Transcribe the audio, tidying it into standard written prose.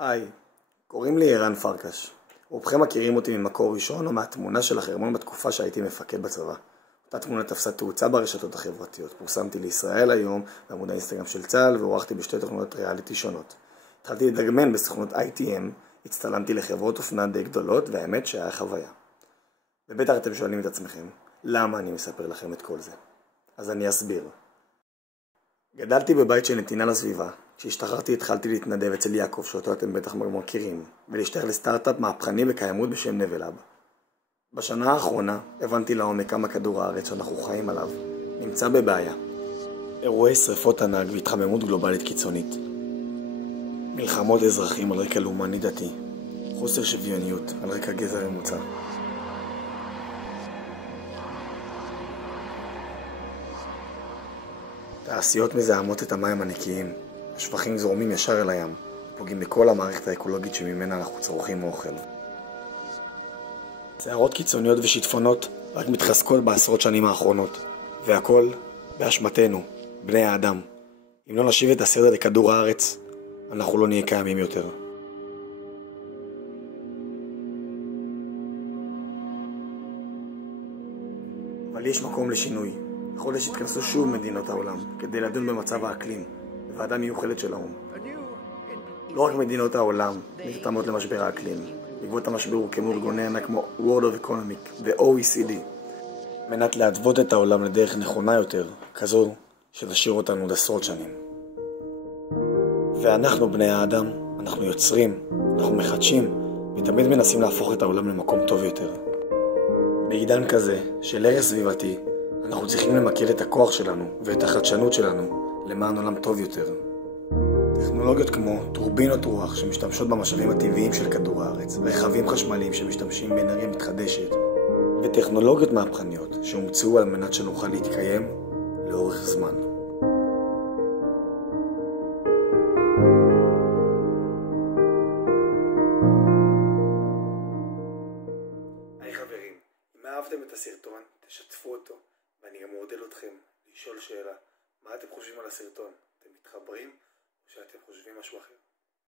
היי, קוראים לי ערן פרקש. רובכם מכירים אותי ממקור ראשון או מהתמונה של החרמון בתקופה שהייתי מפקד בצבא. אותה תמונה תפסה תאוצה ברשתות החברתיות. פורסמתי לישראל היום בעמוד האינסטגרם של צה"ל ועורכתי בשתי תוכניות ריאליטי שונות. התחלתי לדגמן בסוכנות ITM, הצטלמתי לחברות אופנה די גדולות והאמת שהיה חוויה. ובטח אתם שואלים את עצמכם, למה אני מספר לכם את כל זה? אז אני אסביר. גדלתי בבית של נתינה לסביבה. כשהשתחררתי התחלתי להתנדב אצל יעקב, שאותו אתם בטח מכירים, ולהשתייך לסטארט-אפ מהפכני וקיימות בשם נבלאב. בשנה האחרונה הבנתי לעומק כמה כדור הארץ שאנחנו חיים עליו נמצא בבעיה. אירועי שריפות ענק והתחממות גלובלית קיצונית. מלחמות אזרחים על רקע לאומני דתי. חוסר שוויוניות על רקע גזע ממוצע. תעשיות מזהמות את המים הנקיים. השפכים זורמים ישר אל הים, פוגעים בכל המערכת האקולוגית שממנה אנחנו צורכים אוכל. סערות קיצוניות ושיטפונות רק מתחזקות בעשרות שנים האחרונות, והכל באשמתנו, בני האדם. אם לא נשיב את הסדר לכדור הארץ, אנחנו לא נהיה קיימים יותר. אבל יש מקום לשינוי. בחודש התכנסו שוב מדינות העולם כדי לדון במצב האקלים, בוועדה מיוחדת של האו"ם. לא רק מדינות העולם נרתמות למשבר האקלים. בעקבות המשבר הוקמו ארגוני ענק כמו World of Economic ו-OECD, מנת להתוות את העולם לדרך נכונה יותר, כזו שתשאיר אותנו עוד עשרות שנים. ואנחנו בני האדם, אנחנו יוצרים, אנחנו מחדשים, ותמיד מנסים להפוך את העולם למקום טוב יותר. בעידן כזה של הרס סביבתי, אנחנו צריכים למקד את הכוח שלנו ואת החדשנות שלנו למען עולם טוב יותר. טכנולוגיות כמו טורבינות רוח שמשתמשות במשאבים הטבעיים של כדור הארץ, רכבים חשמליים שמשתמשים באנרגיה מתחדשת, וטכנולוגיות מהפכניות שהומצאו על מנת שנוכל להתקיים לאורך זמן. היי חברים, אם אהבתם את הסרטון, תשתפו אותו, ואני גם מעודד אתכם לשאול שאלה. מה אתם חושבים על הסרטון? אתם מתחברים או שאתם חושבים משהו אחר?